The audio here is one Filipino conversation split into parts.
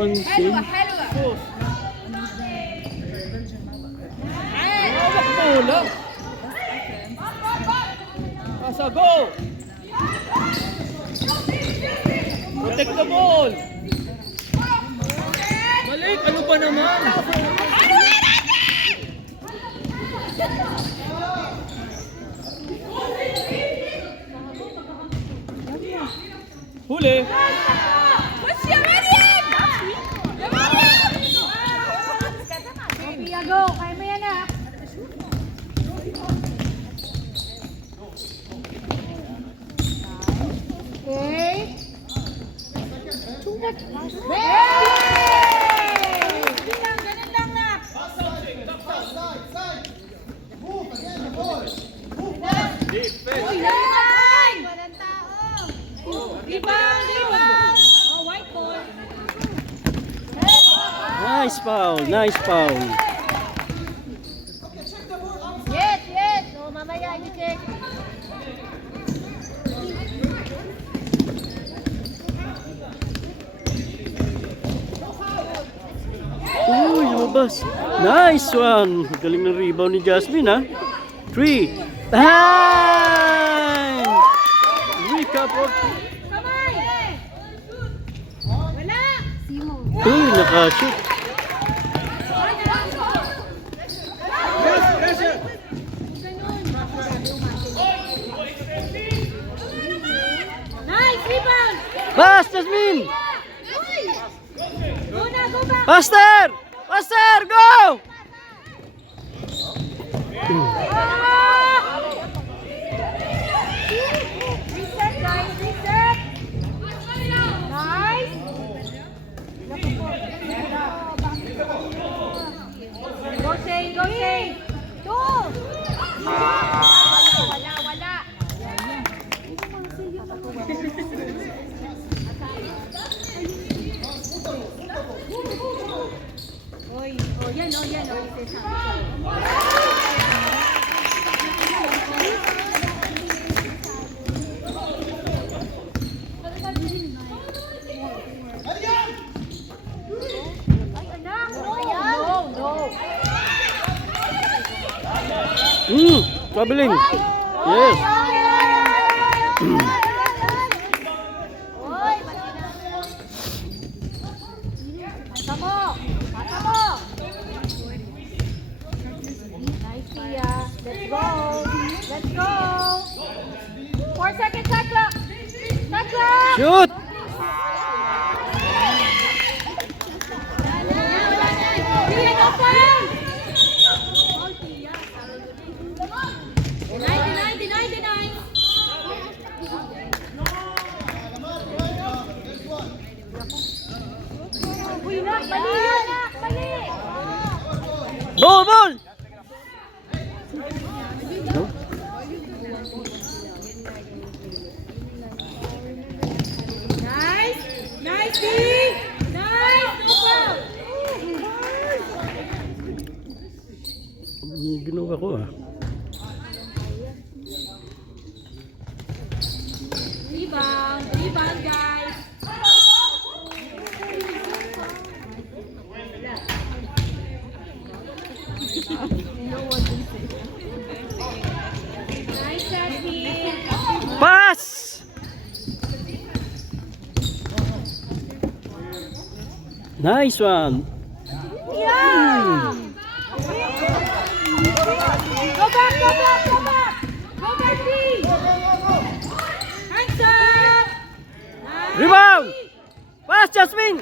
napansin. Bola. Pasa, go! Protect the ball! Balik! Ano ba naman? Huli! Go! Kaya mo yan ah! Okay. Too much. Ganun lang na. Walang tao. Rebound! Oh, white ball. Nice foul, nice foul. Yes. So, mamaya i-check. Uy, lumabas. Nice one. Galing ng rebound ni Jasmine, ha? 3. Time! Recap of... Kamay! Wala! Simo. Uy, nakashoot. Nice! Rebound! Pass, Jasmine! Go na! Go back! Faster! Faster! Go! Reset, guys! Reset! Nice! Go, Shane! Go, Shane! Two! Wala! Oy, yan, isa sa Ay, anak! No! Traveling. Yes. Oy, pasa mo! Nice, Tia. Let's go! 4 seconds, shot clock! Shoot! Tia, no foul! 99. Uy, mali! Ball! Nice, Steve! Nice! No foul! Ginawa ko, ah. Rebound, guys! Nice, Jasmine! Pass! Nice one. Yeah! Go back! Go back, Steve! Hands up! Rebound! Pass, Jasmine!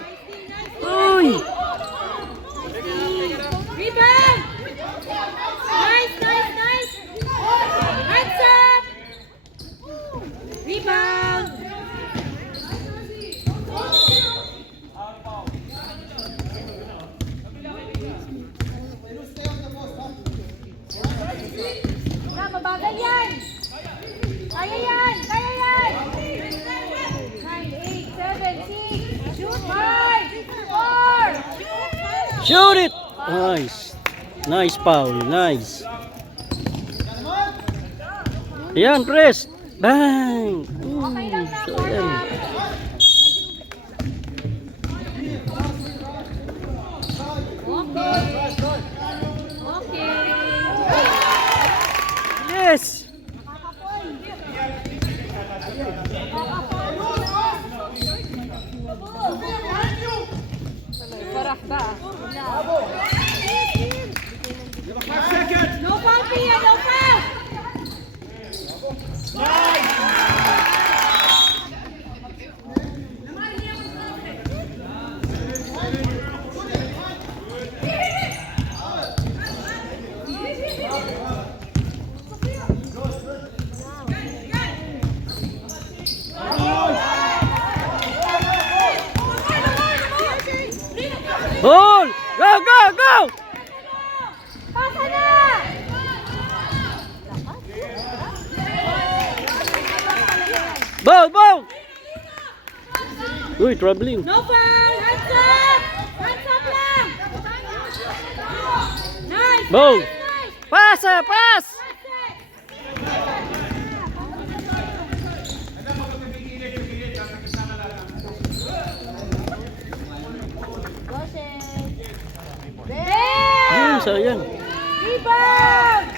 Uy! Rebound! Nice! Hands up! Rebound! Mabagal yan! Kaya yan! 9, 8, 7, 6, shoot! 5, 4! Shoot it! Nice foul, nice. Ayan, press. Bang! Okay lang na, So, ayan. Ball! Go, go, go! Pasa na! Ball, ball! Uy, troubling. No foul! Hands up! Hands up lang! Nice! Ball! Nice! Nice! Pasa, pass! Bam! Sayang. Rebound!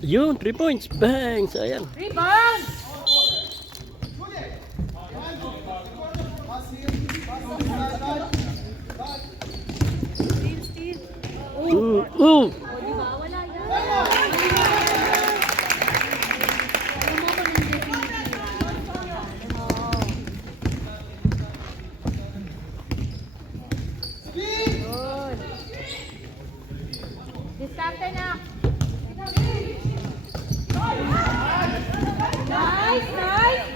Yun, 3 points. Bang! Sayang. Rebound! Ooh. Diskarte na. Nice, nice.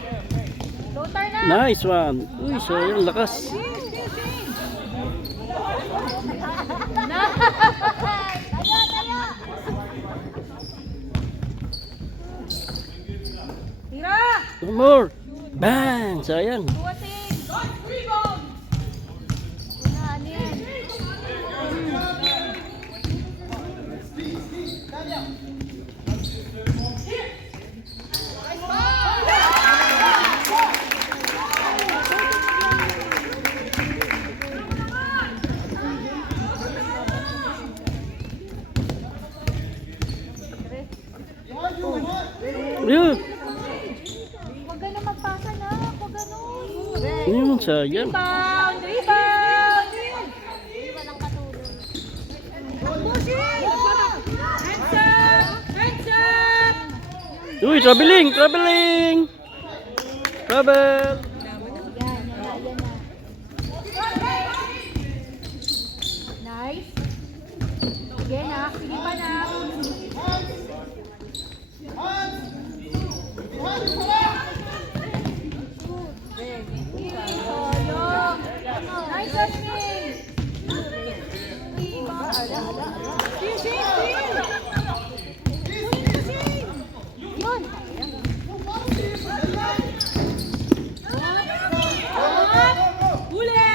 Floater na. Nice one. Uy, sayang lakas. Nice. Tayo, tayo. Tira. One more. Bang! Sayang. Duwating. Rebound. Ano yan? Yun. Huwag ganun magpasa na. Huwag ganun. Yun, sayang. Rebound! Rebound! Walang katulong. Hands up! Hands up! Uy, traveling! Traveling! Travel! Yan na. Nice. Sige na. Sige pa na. Sayang. Nice, Jasmine. Yun. Huli!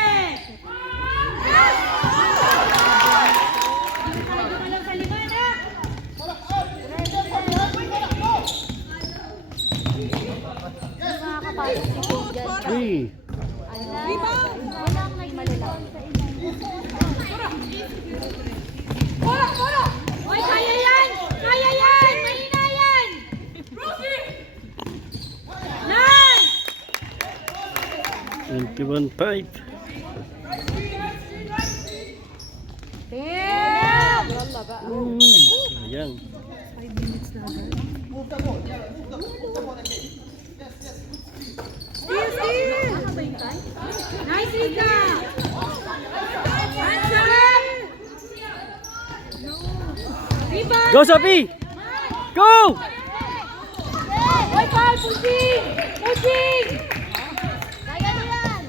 Tayo ka lang sa lima na. Makakapasok si Kate dyan. 3. Walang nagmalala. Hoy, kaya yan! Kaya yan! Mahina yan! Nice! 21-5. Damn! Uy, sayang. Nice, Rika! Hands up! Rebound! Go, Sophie! Go! Hoy, Carl! Pushing! Pushing! Kaya mo yan!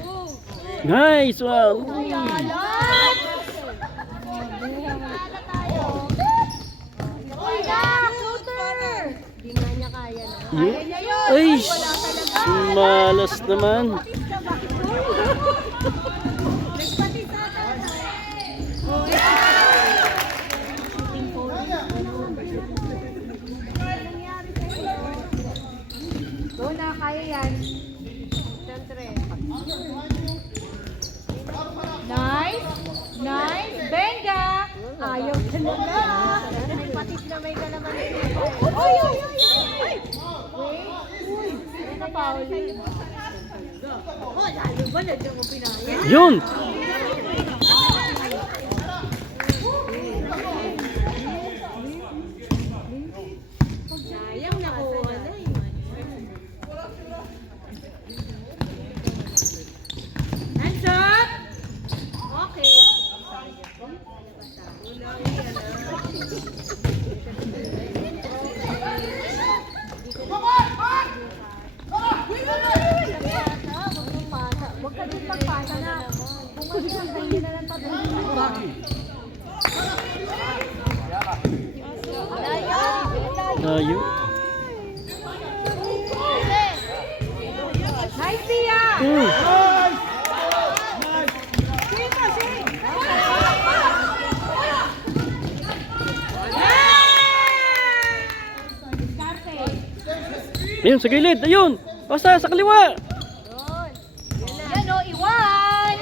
Nice one! Ayan! Hoy, na! Floater! Hindi nga niya kaya na. Kaya niya yun! Ay, Wala talaga! malas naman. Go na, kaya yan. Siyempre. Nice. Nice. Benga. Ayaw ka na na. May patis na may galaman. Oy, oy, oy, oy. Wait. Uy. Ano na, Paul? Oh, lalo ba? Nandiyan mo pinaya. Yun! Sayang nakuha na eh. Hands up! Okay. Hindi na lang patuloy. Layo. Nice, Tia! Ayun, sa gilid. Ayun. Basta, sa kaliwa. Yan o, iwan!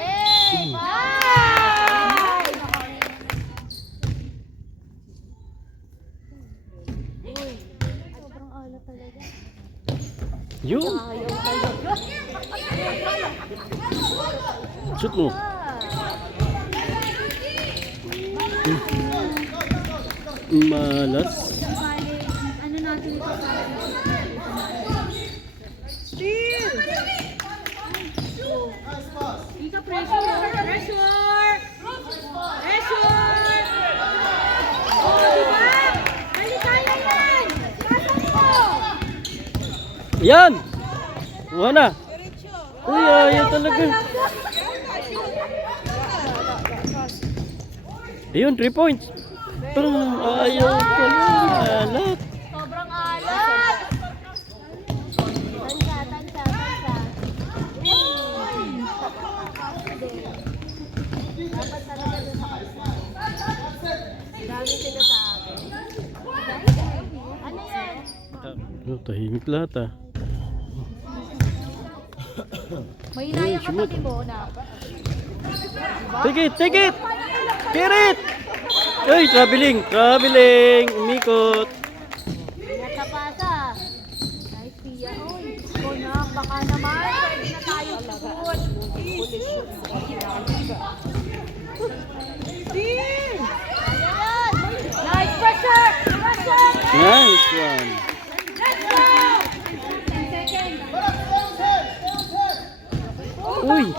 Bye! Sobrang ala talaga. Yun. Ayaw talaga. Shoot mo. Malas. Ano natin ito? Steal! Ika, pressure! Pressure! Pressure! Oh, diba? Dali kaya yan! Pasok mo! Yan. Kuha na. Uy, ayaw talaga. Ayun, 3 points. Parang ayaw pala. Alat. Sobrang alat! Tansa, tansa, tansa. Dapat talaga doon sa kalsa. Dami sinasabi. Ano yan? Oh, tahimik lahat ah. May inaya ka tabi mo na. Take it, take it. Get it. Ay, traveling, traveling. Umikot. Ingat sa pasa. Nice, Pia. Oy, ito na. Baka naman. Pwede na tayo shoot. Steal! Ayan! Nice pressure! Pressure! Nice one. Let's go! 10 seconds. Uy.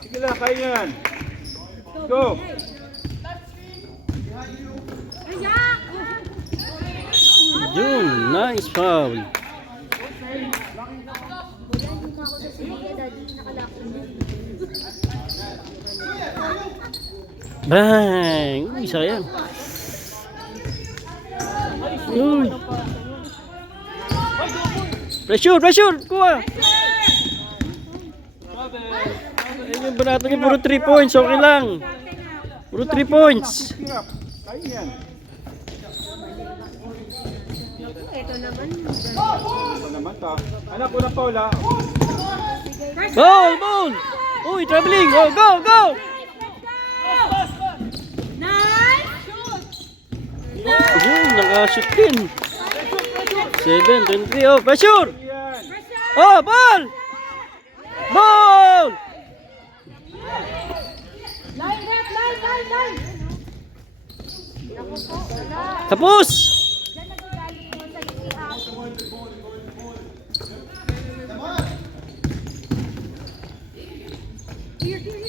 Sige lang, kaya yan. Go! Yun, nice foul. Bang! Uy, sayang. Uy. Pressure, pressure! Kuha! Ayun yung banato niya, puro 3 points. Okay lang. Puro 3 points. Hirap. Kaya yan. Ito naman. Ito naman to. Anak ko ng Paula. Ball, ball! Uy, traveling! Oh, go, go! Nice! Ayun, nakashoot din. 7-23. Oh, pressure! Yan. Oh, ball! Ball! Line, rep, line! Naku po, wala. Tapos! Diyan nagagaling mo sa UP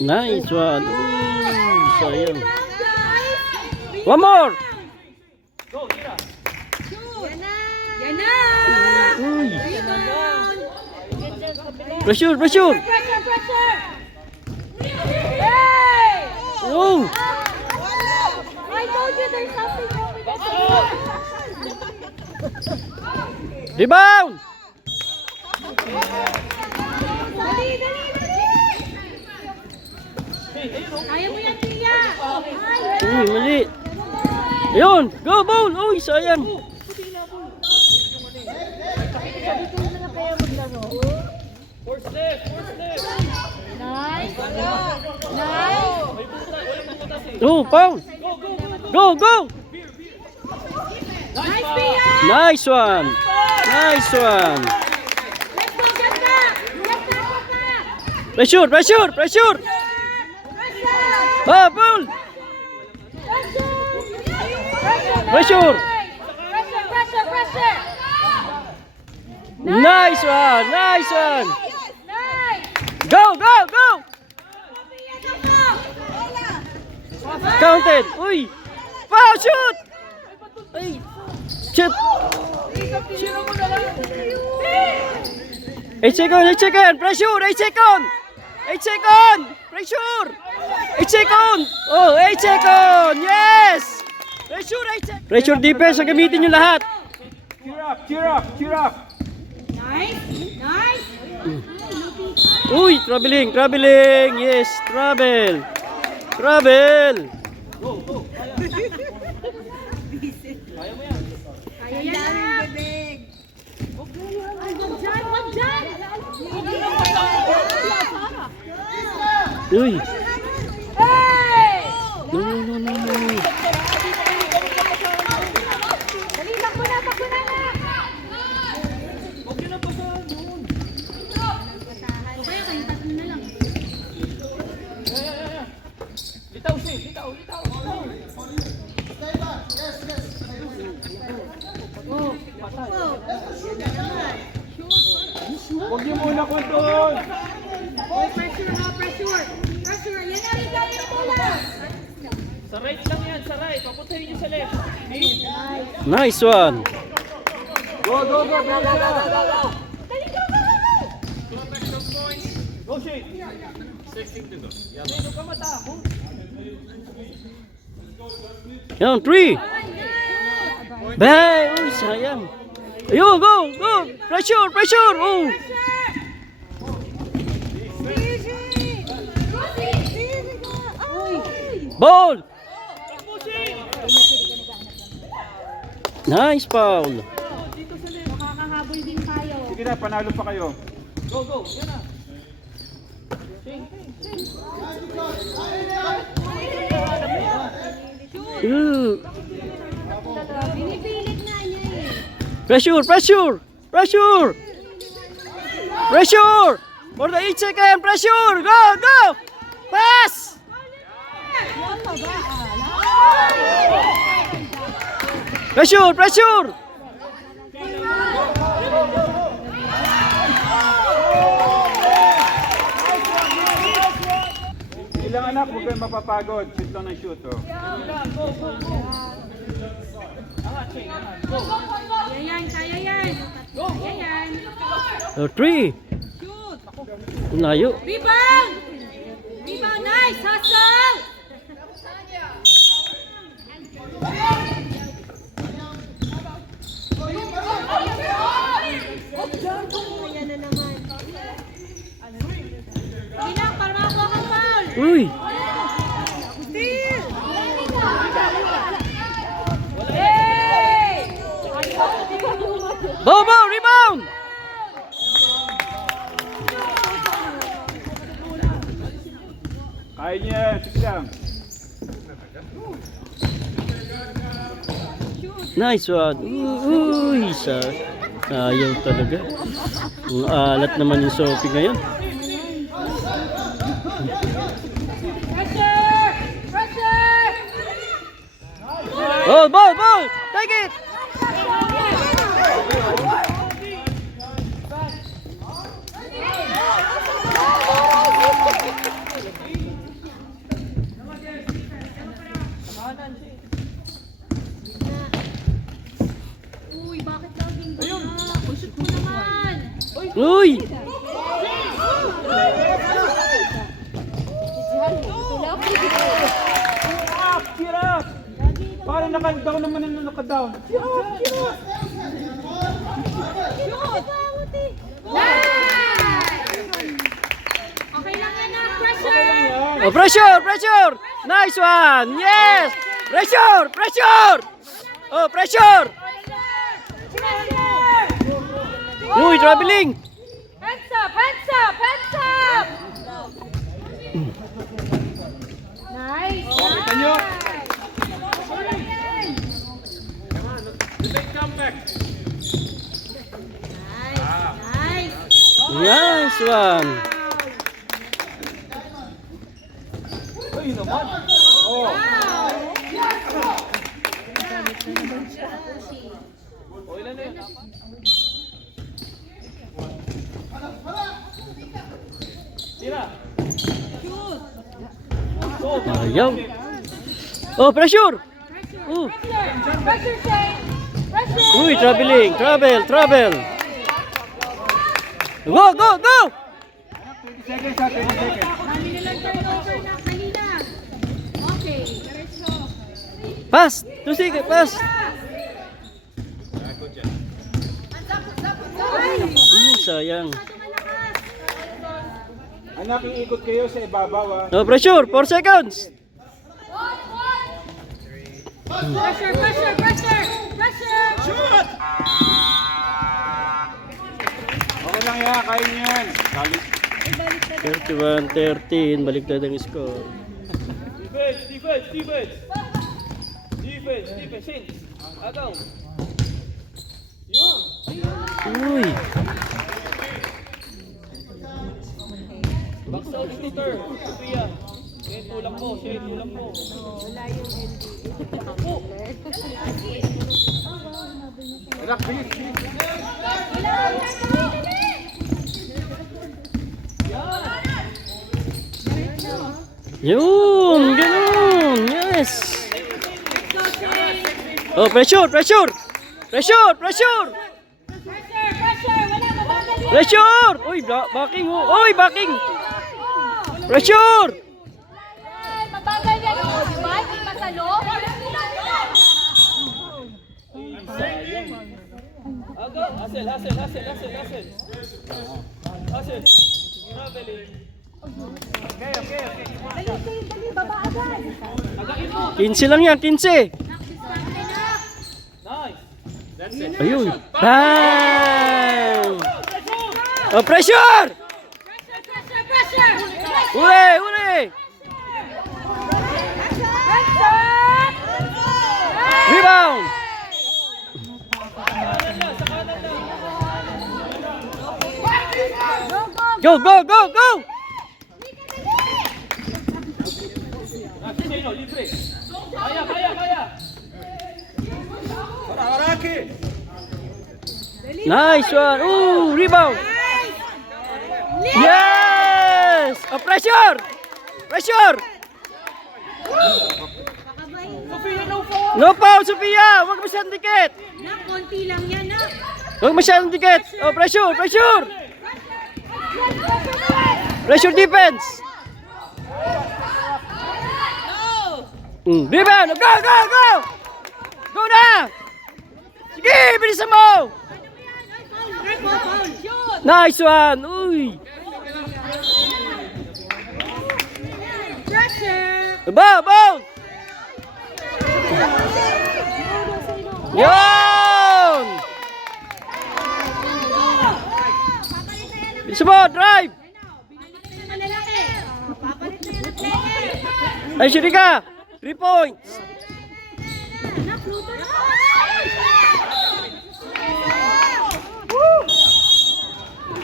Nice one. Sayang. One more! Yan na! Uy. Rebound! Pressure, pressure! Pressure! Hey! Oh! I told you there's something wrong with this. Rebound! Dali! Kaya mo yan, Tia! Uy, mali. Ayun, go ball! Uy, sayang. Nice! Oh, foul! Go, go! Nice, Pia! Nice one! Nice one! Let's go, Ganda! Ganda! Pressure, pressure, pressure! Ah, ball! Pressure! Pressure! Nice one! Nice one! Nice! Go, go, go! Counted! Uy! Foul! Shoot! Ay! Shoot! Sino mo na lang? 8 second, 8 second. Pressure, 8 second. 8 second. Pressure. 8 second. Oh, 8 second. Yes. Pressure, 8 second. Pressure defense, ang gamitin nyo lahat. Cheer up, cheer up, cheer up. Nice. Nice. Uy, traveling, traveling. Yes, travel. Travel. Kaya yan. Bebeg. Ay, wag dyan, wag dyan. Uy. Hey! No, no, no, no, no. Dali, takbo na, takbo na na. Huwag yun ang basahan doon. Kaya kayong tatlo na lang. Litaw siya, litaw, litaw. Huwag niyo muna kontrol. Oh, pressure ha, pressure. Pressure, yan na rin tayo yung bola. Sa right lang yan, sa right. Papuntahin niyo sa left. Nice one. Go, go, go, go, go. Dali, go, go, go, go. Go, Shane. Sino ka matako? Yan, 3. Bay, uy, sayang. Ayun, go, go. Pressure, pressure. Oh. Ball. Nice foul. Makakahabol din tayo. Sige na, panalo pa kayo. Go, go. Yan na. Binipilit nga niya eh. Pressure, pressure. Pressure. Pressure. For the 8 second, pressure. Go, go. Pass. Pressure, pressure. Ilang anak, huwag kayong mapapagod. Shoot lang ng shoot, oh. Kaya yan, kaya yan. Kaya yan. 3. Layo. Rebound! Rebound, nice! Hustle! Ayan na naman. Sige lang, para makakuha kang foul. Uy. Steal! Hey! Bobo, rebound. Kaya niya, shoot lang. Nice one. Uy, sayang talaga. Ang alat naman yung Sophie ngayon. Pressure! Pressure! Oh, ball, ball. Take it. Uy, bakit laging gano'n? Shoot mo naman! Uy. Cheer up! Parang naka-down naman ang naka-down. Cheer up, cheer up! Shoot! Nice! Okay lang yan na, pressure! Oh, pressure, pressure. Nice one. Yes. Pressure, pressure. Oh, pressure. Pressure! Uy, traveling. Hands up! Hands up! Hands up! Nice! Oh, kita nyo? Nice! Nice one. Ay, naman. Oh, O, ilan na yun? Tira. Ayaw. Oh, pressure. Oh. Pressure! Pressure, Shane! Pressure! Uy, traveling. Travel. Go, go, go! 20 seconds ha, 20 seconds. Dami nilang turnover na kanina. Okay, diretso. Pass. 2 seconds, pass. Sayang. Anak, iikot kayo sa ibabaw ha. No pressure, 4 seconds. Pressure! Shoot! Okay lang yan, kaya nyo yan. 31-13, baliktad ang score. Defense. Shin. Agaw. Uy. Back out shooter. Sophia. Shane, tulak mo. Anak, bilis. Yun, ganun. Yes. Oh, pressure. Pressure! Pressure. Uy, backing. Uy, backing. Pressure. Mabagal yan, oh, di ba? Hindi masalo. Agaw. Hustle. Traveling. Dali, baba agad. Again mo. 15 lang yan, 15. Nice. Ayun. Bang! Oh, pressure. Pressure! Uli. Rebound. Go. Sino, libre. Kaya. Araki! Nice one. Ooh, rebound. Yes! Oh, pressure. Sophia, no foul. No foul, Sophia. Huwag masyadong dikit. Nak, konti lang yan, nak. Huwag masyadong dikit. Oh, pressure. Pressure defense. Rebound. Go. Go na. Sige, bilisan mo. Nice one. Uy. Pressure! Ball. Yun. Bilisan mo, drive. Malalaki! Papalit na yan ang player! Ay, Shirika. 3 points. Nak, luto na!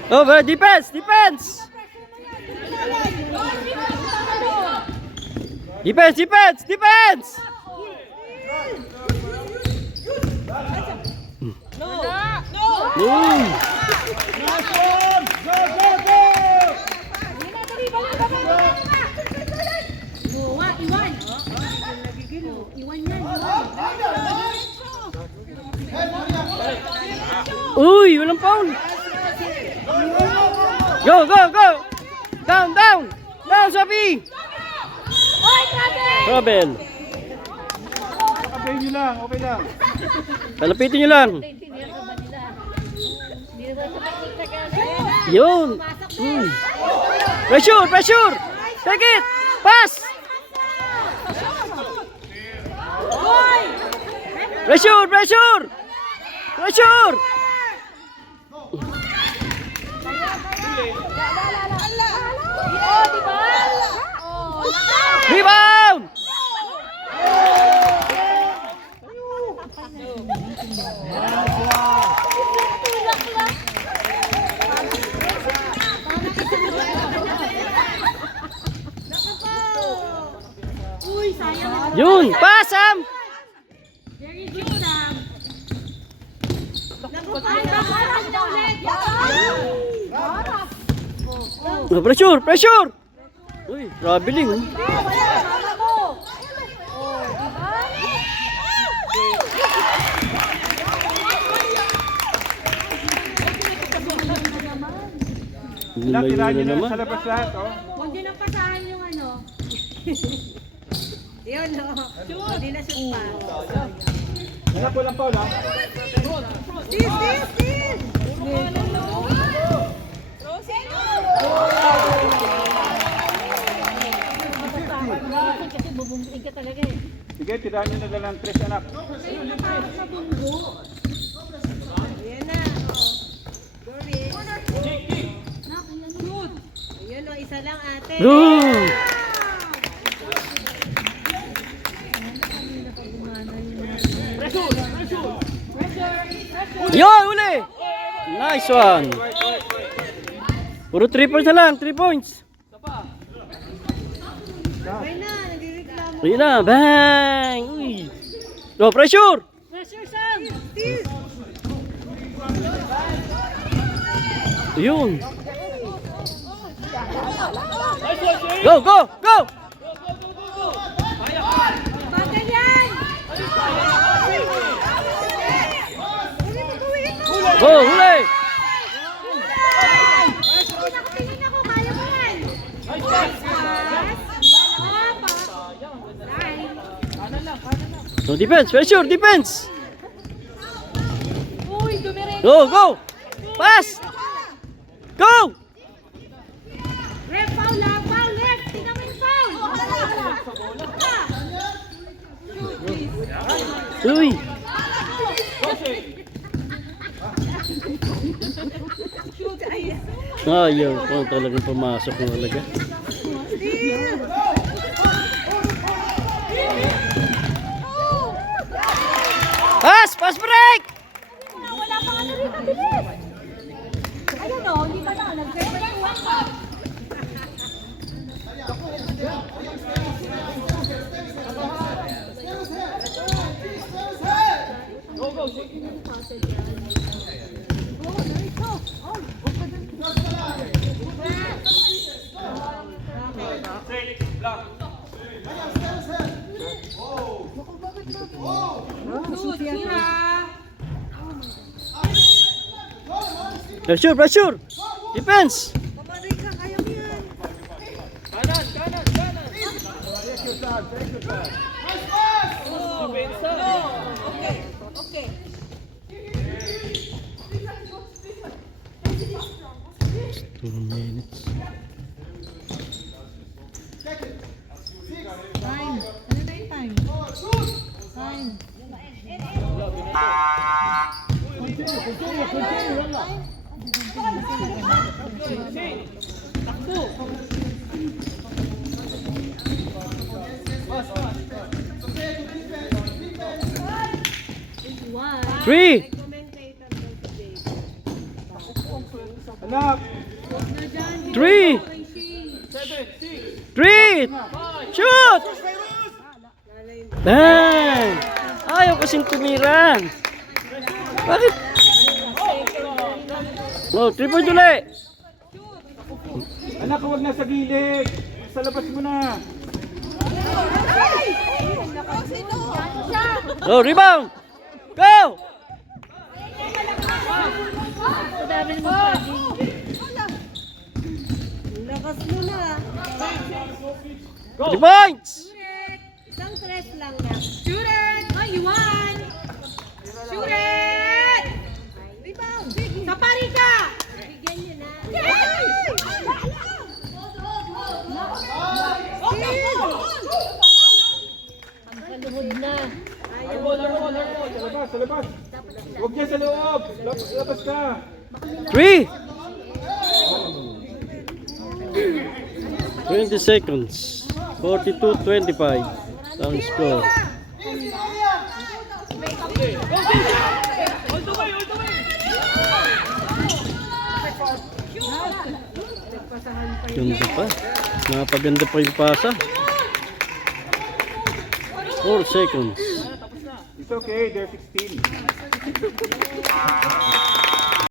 Oh, defense. Iwan! Iwan yan, Uy, walang foul. Go. Down, Sophie. Oy, Trouble. Nakabayin nyo lang, okay lang. Palapitin nyo lang. Yun. Pressure. Take it. Pass. Pressure. Rebound. Uy, sayang. Yun. Pass, Sam. Very good, Sam. Harap daw ulit. Harap. Oh, pressure. Uy, traveling. Wala, kasama mo. Oh, diba? Anak, tirahan Layo nyo na na naman. sa labas lahat, oh. Huwag din ang pasahan yung ano. Yun, no. Hindi na shoot pa. Anak, walang foul, ha? Steal! Kasi bubungkiin ka talaga eh. Sige, tirahan nyo na lang 3, anak. Ayan na. Doris. Shoot! Ayun o, isa lang ate. Boom! Yun, uli! Nice one! Puro 3 points na lang, 3 points. Okay na, nagreklamo. Ayun na, bang! Uy! Oh, pressure! Pressure, Sam! Ayun! Go, go, go! Bagal yan! Go, huli! Nakatingin ako, kaya mo yan! Pass! No, defense, pressure, defense! Uy, dumiretso! Go, go! Pass! Go! Ref, foul ha! Foul, left! Tingnan mo yung foul! Uy! Ayaw ko talagang pumasok na talaga. Pass! Pass break! Wala pa nga na rin mabilis! Ayun o, hindi pa na. Nag-break pa. Pressure, pressure! Defense! Okay. 2 minutes. Time. Ano na yung time? Time. Three! Anak, 3! 3! Shoot! Bang! Ayaw kasing tumira. Bakit? Oh, 3 points ulit. anak, huwag na sa gilid. Sa labas mo na. Oh, rebound! Go! Lakas mo na. 3 points! Isang tres lang na. Shoot it! Oh, you won! Shoot it! Rebound! Sa parika! Bigyan nyo na. Yay! Ang kaluhod na. Sa labas. Huwag dyan sa loob. Labas ka. 3! 20 seconds. 42-25. Ang score. Ganda pa. Napaganda pa yung pasa. 4 seconds. It's okay, they're 16.